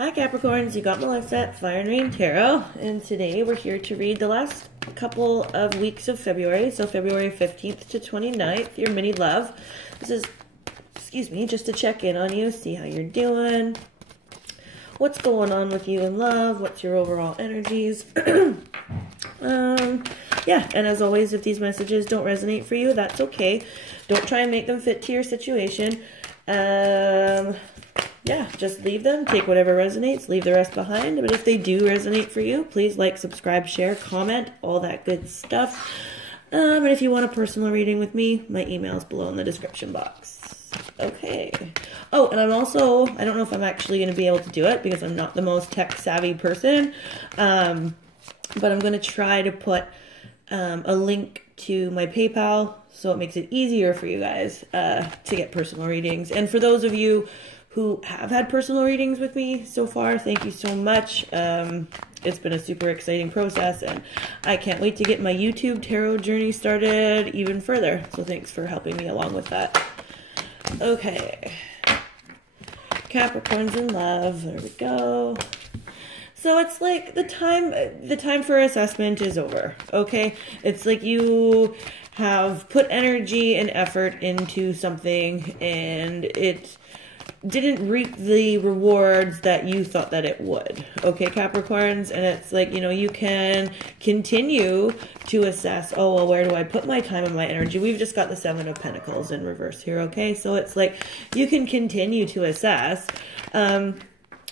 Hi Capricorns, you got my life set, Fire and Rain Tarot, and today we're here to read the last couple of weeks of February, so February 15th to 29th, your mini love. This is, excuse me, just to check in on you, see how you're doing, what's going on with you in love, what's your overall energies. Yeah, and as always, if these messages don't resonate for you, that's okay. Don't try and make them fit to your situation. Yeah, just leave them, take whatever resonates, leave the rest behind. But if they do resonate for you, please like, subscribe, share, comment, all that good stuff. And if you want a personal reading with me, my email is below in the description box. Okay. Oh, and I'm also, I don't know if I'm actually going to be able to do it because I'm not the most tech savvy person. But I'm going to try to put a link to my PayPal so it makes it easier for you guys to get personal readings. And for those of you who have had personal readings with me so far, thank you so much. It's been a super exciting process, and I can't wait to get my YouTube tarot journey started even further. So thanks for helping me along with that. Okay. Capricorns in love. There we go. So it's like the time for assessment is over, okay? It's like you have put energy and effort into something and it didn't reap the rewards that you thought that it would, okay, Capricorns? And it's like, you know, you can continue to assess, oh, well, where do I put my time and my energy? We've just got the Seven of Pentacles in reverse here, okay? So it's like you can continue to assess,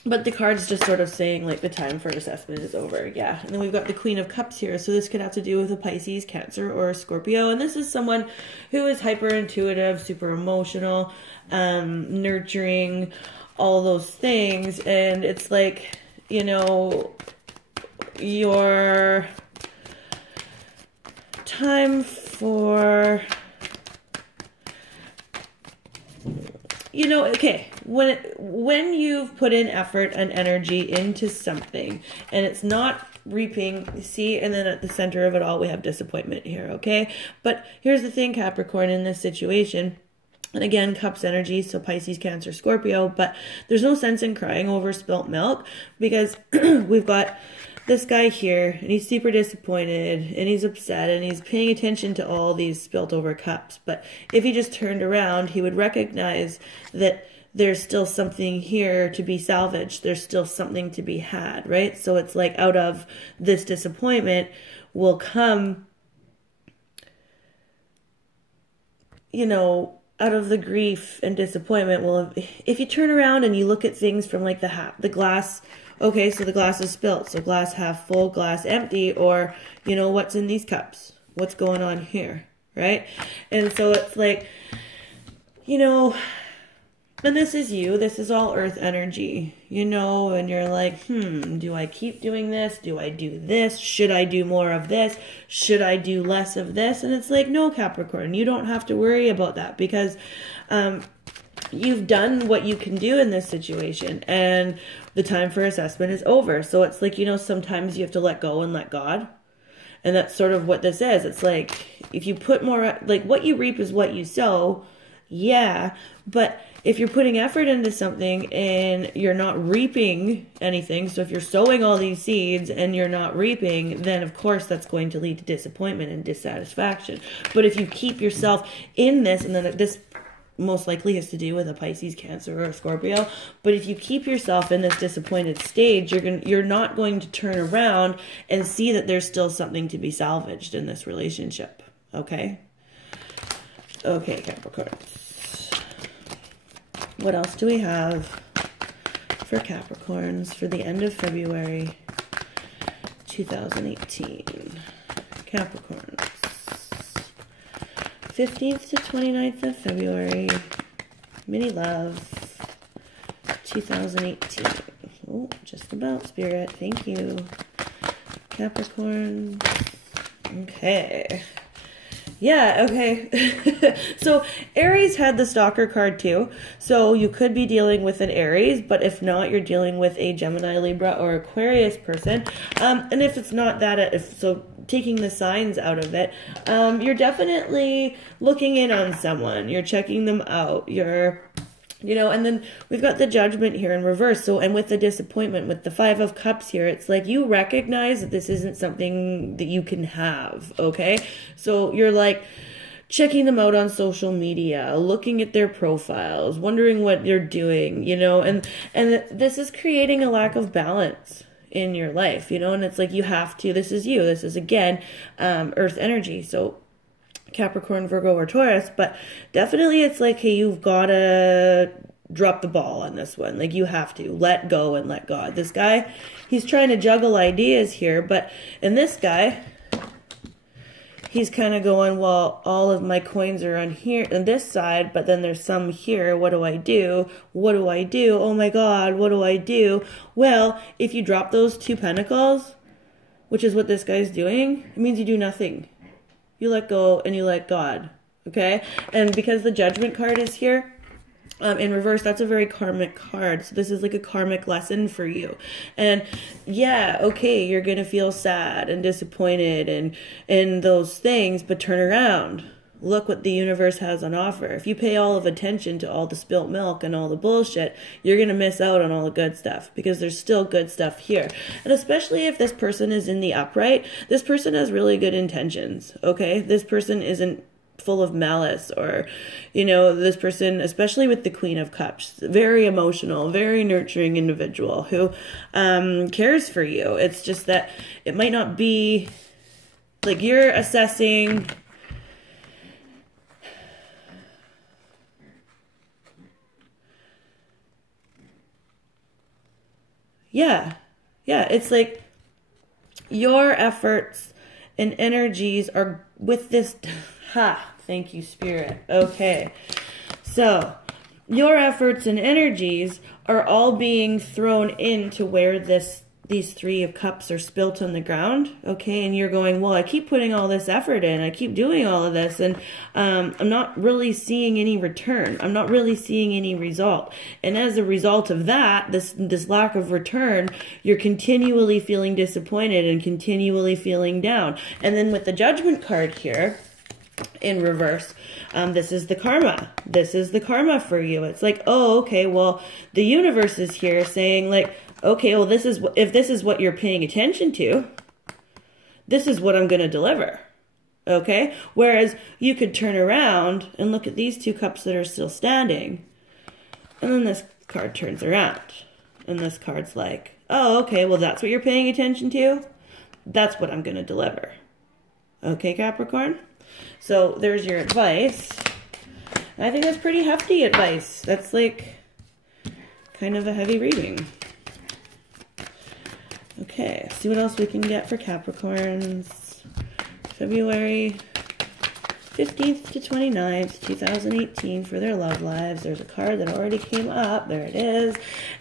but the card's just sort of saying, like, the time for assessment is over. Yeah. And then we've got the Queen of Cups here. So this could have to do with a Pisces, Cancer, or a Scorpio. And this is someone who is hyper intuitive, super emotional, nurturing, all those things. And it's like, you know, your time for, you know, okay, when you've put in effort and energy into something and it's not reaping, see, and then at the center of it all, we have disappointment here, okay? But here's the thing, Capricorn, in this situation, and again, Cups energy, so Pisces, Cancer, Scorpio, but there's no sense in crying over spilt milk because we've got this guy here, and he's super disappointed, and he's upset, and he's paying attention to all these spilt over cups. But if he just turned around, he would recognize that there's still something here to be salvaged. There's still something to be had, right? So it's like out of this disappointment will come, you know, out of the grief and disappointment. Well, if you turn around and you look at things from like the glass, okay, so the glass is spilt, so glass half full, glass empty, or, you know, what's in these cups? What's going on here, right? And so it's like, you know, and this is you, this is all earth energy, you know, and you're like, do I keep doing this? Do I do this? Should I do more of this? Should I do less of this? And it's like, no, Capricorn, you don't have to worry about that because, you've done what you can do in this situation and the time for assessment is over. So it's like, you know, sometimes you have to let go and let God. And that's sort of what this is. It's like, if you put more, like what you reap is what you sow. Yeah. But if you're putting effort into something and you're not reaping anything, so if you're sowing all these seeds and you're not reaping, then of course that's going to lead to disappointment and dissatisfaction. But if you keep yourself in this, and then this most likely has to do with a Pisces, Cancer, or a Scorpio. But if you keep yourself in this disappointed stage, you're not going to turn around and see that there's still something to be salvaged in this relationship. Okay? Okay, Capricorns. What else do we have for Capricorns for the end of February 2018? Capricorns. 15th to 29th of February, mini love, 2018. Oh, just about, Spirit. Thank you. Capricorn. Okay. Yeah, okay. So Aries had the Stalker card too. So you could be dealing with an Aries, but if not, you're dealing with a Gemini, Libra, or Aquarius person. And if it's not that, so taking the signs out of it, you're definitely looking in on someone. You're checking them out. You're You know, and then we've got the Judgment here in reverse. So, and with the disappointment, with the Five of Cups here, it's like you recognize that this isn't something that you can have, okay? So you're like checking them out on social media, looking at their profiles, wondering what they're doing, you know, and this is creating a lack of balance in your life, you know, and it's like you have to, this is you, this is again, Earth energy. So Capricorn, Virgo, or Taurus, but definitely it's like, hey, you've got to drop the ball on this one. Like, you have to let go and let God. This guy, he's trying to juggle ideas here, but in this guy, he's kind of going, well, all of my coins are on here, on this side, but then there's some here. What do I do? What do I do? Oh my God, what do I do? Well, if you drop those 2 pentacles, which is what this guy's doing, it means you do nothing. You let go and you let God, okay? And because the Judgment card is here, in reverse, that's a very karmic card. So this is like a karmic lesson for you. And yeah, okay, you're going to feel sad and disappointed and those things, but turn around. Look what the universe has on offer. If you pay all of attention to all the spilt milk and all the bullshit, you're going to miss out on all the good stuff, because there's still good stuff here. And especially if this person is in the upright, this person has really good intentions, okay? This person isn't full of malice, or, you know, this person, especially with the Queen of Cups, very emotional, very nurturing individual who cares for you. It's just that it might not be like you're assessing... Yeah, it's like your efforts and energies are with this, thank you, Spirit. Okay, so your efforts and energies are all being thrown into where these 3 of Cups are spilt on the ground, okay? And you're going, well, I keep putting all this effort in, I keep doing all of this, and I'm not really seeing any return. I'm not really seeing any result. And as a result of that, this lack of return, you're continually feeling disappointed and continually feeling down. And then with the Judgment card here, in reverse, this is the karma. This is the karma for you. It's like, oh, okay, well, the universe is here saying, like, okay, well, if this is what you're paying attention to, this is what I'm going to deliver, okay? Whereas you could turn around and look at these 2 cups that are still standing, and then this card turns around, and this card's like, oh, okay, well, that's what you're paying attention to? That's what I'm going to deliver. Okay, Capricorn? So there's your advice. I think that's pretty hefty advice. That's like kind of a heavy reading. Okay, see what else we can get for Capricorns. February 15th to 29th, 2018 for their love lives. There's a card that already came up. There it is.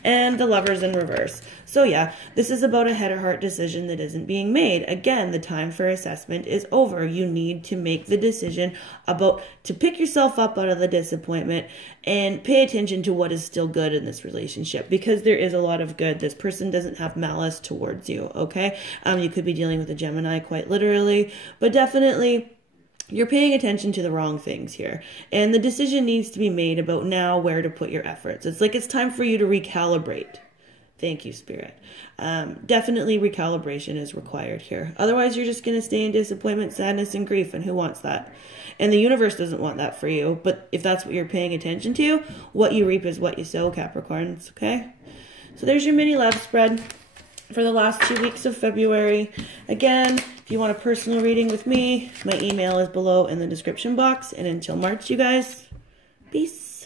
And the Lovers in reverse. So yeah, this is about a head or heart decision that isn't being made. Again, the time for assessment is over. You need to make the decision to pick yourself up out of the disappointment and pay attention to what is still good in this relationship, because there is a lot of good. This person doesn't have malice towards you, okay? You could be dealing with a Gemini quite literally, but definitely you're paying attention to the wrong things here. And the decision needs to be made about now where to put your efforts. It's like it's time for you to recalibrate. Thank you, Spirit. Definitely recalibration is required here. Otherwise, you're just going to stay in disappointment, sadness, and grief. And who wants that? And the universe doesn't want that for you. But if that's what you're paying attention to, what you reap is what you sow, Capricorns. Okay? So there's your mini love spread for the last 2 weeks of February. Again, if you want a personal reading with me, my email is below in the description box. And until March, you guys, peace.